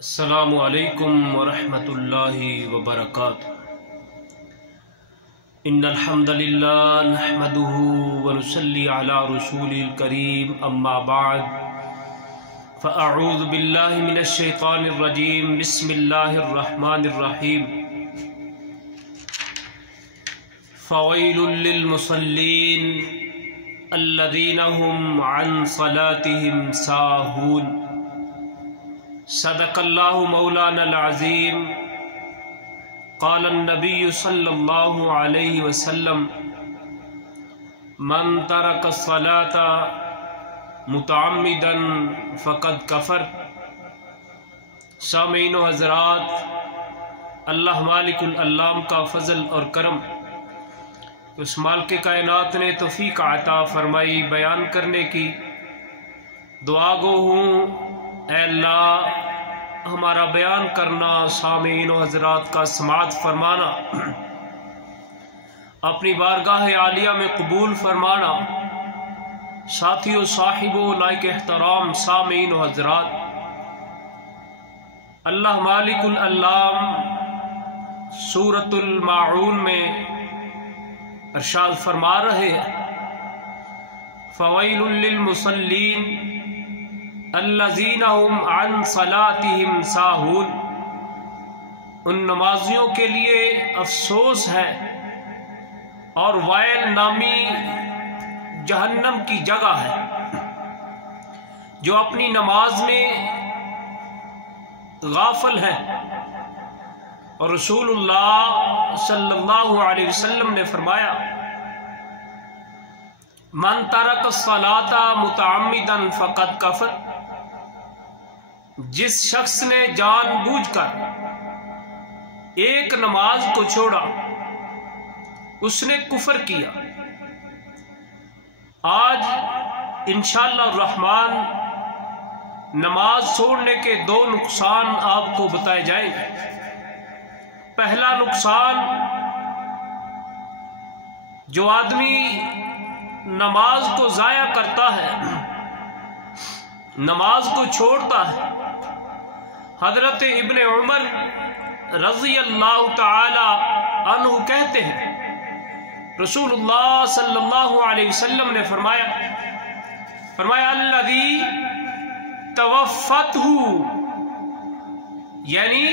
السلام علیکم ورحمۃ اللہ وبرکاتہ۔ ان الحمد للہ نحمده ونصلی علی رسوله الکریم، اما بعد فاعوذ باللہ من الشیطان الرجیم، بسم اللہ الرحمن الرحیم۔ فویل للمصلین الذین هم عن صلاتهم ساہون۔ صدق اللہ مولانا العظیم۔ قال النبی صلی اللہ علیہ وسلم: من ترک الصلاة متعمدا فقد کفر۔ سامعین و حضرات، اللہ مالک العلام کا فضل اور کرم، اس مالک کائنات نے توفیق عطا فرمائی بیان کرنے کی، دعا گو ہوں اے اللہ ہمارا بیان کرنا، سامعین و حضرات کا سماعت فرمانا، اپنی بارگاہ عالیہ میں قبول فرمانا۔ ساتھیو، صاحبو، لائق احترام سامعین و حضرات، اللہ مالک العلام سورۃ الماعون میں ارشاد فرما رہے ہیں: فویل للمصلین الذین هم عن صلاتهم ساہون۔ ان نمازیوں کے لیے افسوس ہے اور ویل نامی جہنم کی جگہ ہے جو اپنی نماز میں غافل ہے۔ اور رسول اللہ صلی اللہ علیہ وسلم نے فرمایا: من ترک الصلاة متعمدا فقد کفر۔ جس شخص نے جان بوجھ کر ایک نماز کو چھوڑا، اس نے کفر کیا۔ آج انشاءاللہ الرحمن نماز چھوڑنے کے دو نقصان آپ کو بتائے جائیں گے۔ پہلا نقصان، جو آدمی نماز کو ضائع کرتا ہے، نماز کو چھوڑتا ہے، حضرت ابن عمر رضی اللہ تعالی عنہ کہتے ہیں رسول اللہ صلی اللہ علیہ وسلم نے فرمایا الذی توفتہ، یعنی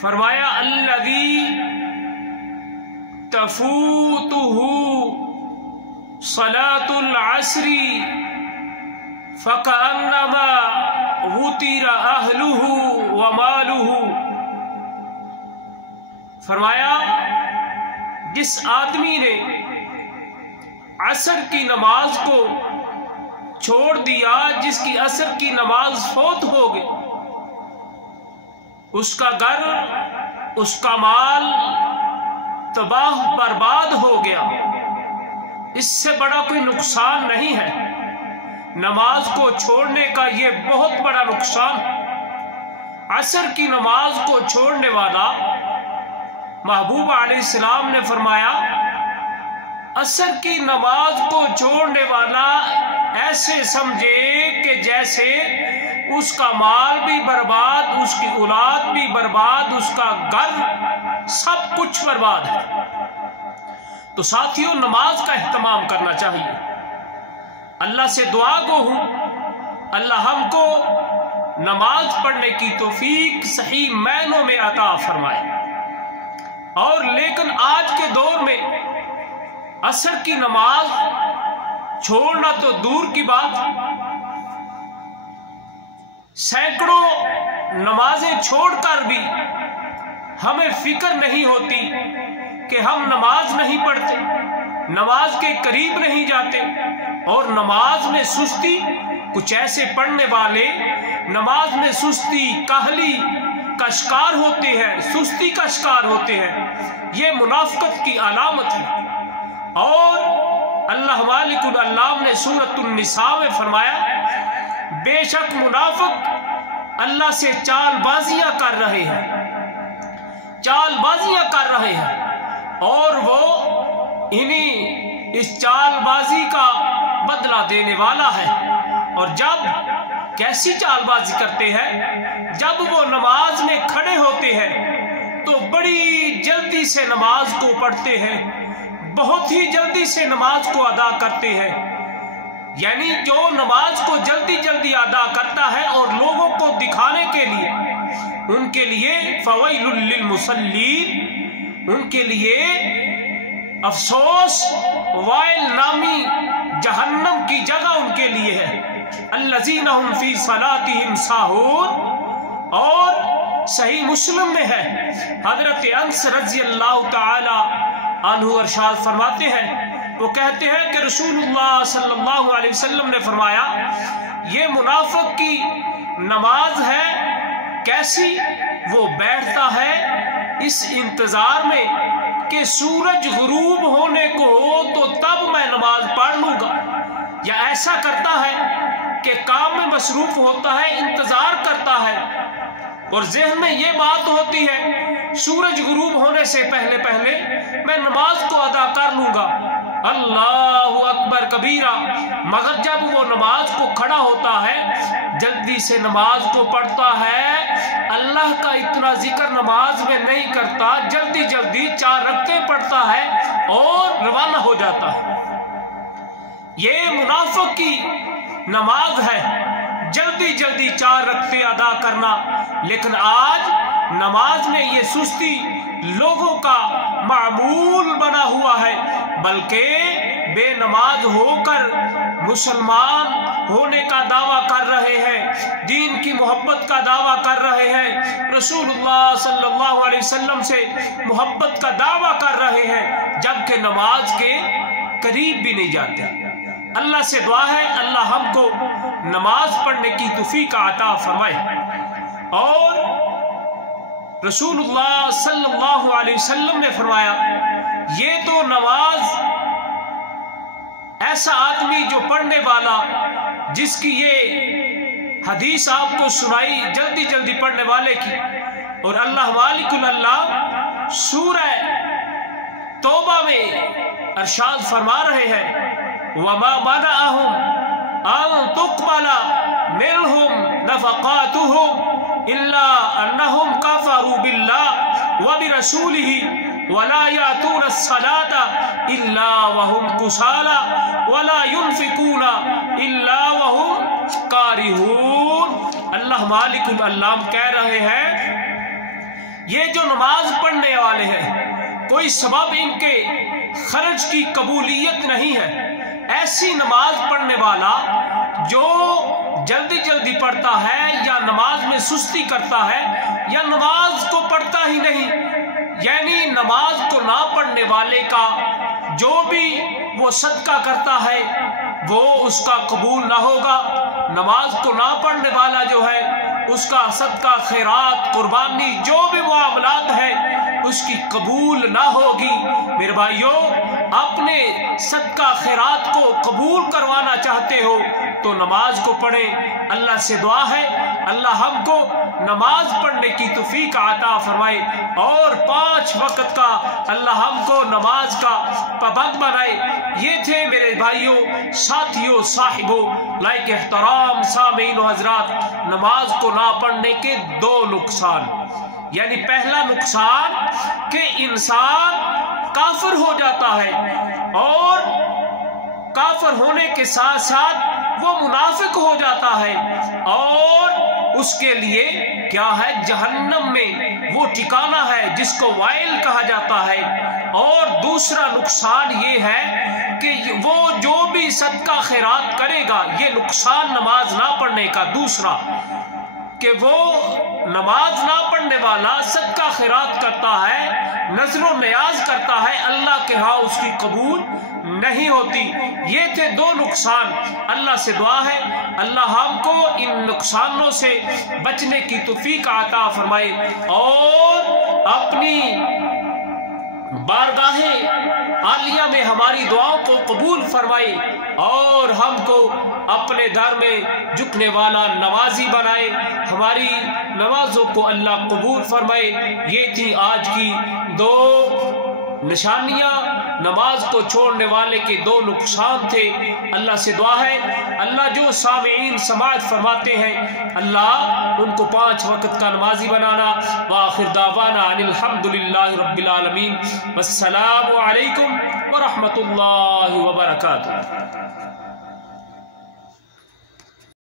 فرمایا الذی تفوتہ صلاۃ العصر فکأنما وطر اہلہ ومالہ۔ فرمایا جس آدمی نے عصر کی نماز کو چھوڑ دیا، جس کی عصر کی نماز فوت ہو گئی، اس کا گھر، اس کا مال تباہ برباد ہو گیا۔ اس سے بڑا کوئی نقصان نہیں ہے۔ نماز کو چھوڑنے کا یہ بہت بڑا نقصان ہے۔ عصر کی نماز کو چھوڑنے والا، محبوب علیہ السلام نے فرمایا، عصر کی نماز کو چھوڑنے والا ایسے سمجھے کہ جیسے اس کا مال بھی برباد، اس کی اولاد بھی برباد، اس کا گھر، سب کچھ برباد ہے۔ تو ساتھیوں، نماز کا اہتمام کرنا چاہیے۔ اللہ سے دعا گو ہوں اللہ ہم کو نماز پڑھنے کی توفیق صحیح معنوں میں عطا فرمائے۔ اور لیکن آج کے دور میں عصر کی نماز چھوڑنا تو دور کی بات، سینکڑوں نمازیں چھوڑ کر بھی ہمیں فکر نہیں ہوتی کہ ہم نماز نہیں پڑھتے، نماز کے قریب نہیں جاتے، اور نماز میں سستی، کچھ ایسے پڑھنے والے نماز میں سستی، کاہلی کا شکار ہوتے ہیں، سستی کا شکار ہوتے ہیں۔ یہ منافقت کی علامت ہے۔ اور اللہ مالک العلام نے سورۃ النساء میں فرمایا: بے شک منافق اللہ سے چال بازیاں کر رہے ہیں، چال بازیاں کر رہے ہیں، اور وہ انہیں اس چال بازی کا بدلہ دینے والا ہے۔ اور جب کیسی چال بازی کرتے ہیں؟ جب وہ نماز میں کھڑے ہوتے ہیں تو بڑی جلدی سے نماز کو پڑھتے ہیں، بہت ہی جلدی سے نماز کو ادا کرتے ہیں. یعنی جو نماز کو جلدی جلدی ادا کرتا ہے اور لوگوں کو دکھانے کے لیے، ان کے لیے فویل للمصلین، ان کے لیے افسوس، وائل نامی جہنم کی جگہ ان کے لیے ہے. الذین هم فی صلاتهم ساہون. اور صحیح مسلم میں ہے، حضرت انس رضی اللہ تعالی عنہ ارشاد فرماتے ہیں، وہ کہتے ہیں کہ رسول اللہ صلی اللہ علیہ وسلم نے فرمایا، یہ منافق کی نماز ہے کیسی؟ وہ بیٹھتا ہے اس انتظار میں کہ سورج غروب ہونے کو ہو تو تب میں نماز پڑھ لوں گا، یا ایسا کرتا ہے کہ کام میں مصروف ہوتا ہے، انتظار کرتا ہے اور ذہن میں یہ بات ہوتی ہے سورج غروب ہونے سے پہلے پہلے میں نماز کو ادا کر لوں گا. اللہ اکبر کبیرہ. مگر جب وہ نماز کو کھڑا ہوتا ہے، جلدی سے نماز کو پڑھتا ہے، اللہ کا اتنا ذکر نماز میں نہیں کرتا، جلدی جلدی 4 رکعتیں پڑھتا ہے اور روانہ ہو جاتا ہے. یہ منافق کی نماز ہے، جلدی جلدی 4 رکعتیں ادا کرنا. لیکن آج نماز میں یہ سستی لوگوں کا معمول بنا ہوا ہے، بلکہ بے نماز ہو کر مسلمان ہونے کا دعویٰ کر رہے ہیں، دین کی محبت کا دعویٰ کر رہے ہیں، رسول اللہ صلی اللہ علیہ وسلم سے محبت کا دعویٰ کر رہے ہیں، جبکہ نماز کے قریب بھی نہیں جاتے. اللہ سے دعا ہے اللہ ہم کو نماز پڑھنے کی توفیق عطا فرمائے. اور رسول اللہ صلی اللہ علیہ وسلم نے فرمایا، یہ تو نماز ایسا آدمی جو پڑھنے والا، جس کی یہ حدیث آپ کو سنائی جلدی جلدی پڑھنے والے کی، اور اللہ مالک اللہ سورہ توبہ میں ارشاد فرما رہے ہیں، وَمَا مَنَعَهُمْ أَن تُقْبَلَ مِنْهُمْ نَفَقَاتُهُمْ إِلَّا أَنَّهُمْ كَفَرُوا بِاللَّهِ وَبِرَسُولِهِ وَلَا يَأْتُونَ الصَّلَاةَ إِلَّا وَهُمْ كُسَالَىٰ وَلَا يُنْفِقُونَ إِلَّا وَهُمْ كَارِهُونَ. اللہ مالک العلام کہہ رہے ہیں، یہ جو نماز پڑھنے والے ہیں، کوئی سبب ان کے خرچ کی قبولیت نہیں ہے. ایسی نماز پڑھنے والا جو جلدی جلدی پڑھتا ہے، یا نماز میں سستی کرتا ہے، یا نماز کو پڑھتا ہی نہیں، یعنی نماز کو نہ پڑھنے والے کا جو بھی وہ صدقہ کرتا ہے وہ اس کا قبول نہ ہوگا. نماز کو نہ پڑھنے والا جو ہے، اس کا صدقہ، خیرات، قربانی، جو بھی معاملات ہے، اس کی قبول نہ ہوگی. میرے بھائیو، اپنے صدقہ خیرات کو قبول کروانا چاہتے ہو تو نماز کو پڑھیں. اللہ سے دعا ہے اللہ ہم کو نماز پڑھنے کی توفیق عطا فرمائے، اور 5 وقت کا اللہ ہم کو نماز کا پابند بنائے. یہ تھے میرے بھائیوں، ساتھیوں، صاحبوں، لائق احترام سامعین و حضرات، نماز کو نہ پڑھنے کے 2 نقصان. یعنی پہلا نقصان کہ انسان کافر ہو جاتا ہے، اور کافر ہونے کے ساتھ ساتھ وہ منافق ہو جاتا ہے، اور اس کے لیے کیا ہے، جہنم میں وہ ٹھکانہ ہے جس کو وائل کہا جاتا ہے. اور دوسرا نقصان یہ ہے کہ وہ جو بھی صدقہ خیرات کرے گا، یہ نقصان نماز نہ پڑھنے کا دوسرا، کہ وہ نماز نہ پڑھنے والا صدقہ خیرات کرتا ہے، نذر و نیاز کرتا ہے، اللہ کے ہاں اس کی قبول نہیں ہوتی. یہ تھے 2 نقصان. اللہ سے دعا ہے اللہ ہم کو ان نقصانوں سے بچنے کی توفیق عطا فرمائے، اور اپنی بارگاہ عالیہ میں ہماری دعاؤں کو قبول فرمائے، اور ہم کو اپنے در میں جھکنے والا نمازی بنائے. ہماری نمازوں کو اللہ قبول فرمائے. یہ تھی آج کی 2 نشانیاں نماز کو چھوڑنے والے کے دو نقصان تھے۔ اللہ سے دعا ہے اللہ جو سامعین سماعت فرماتے ہیں اللہ ان کو 5 وقت کا نمازی بنانا۔ وآخر دعوانا ان الحمدللہ رب العالمین، والسلام علیکم ورحمۃ اللہ وبرکاتہ۔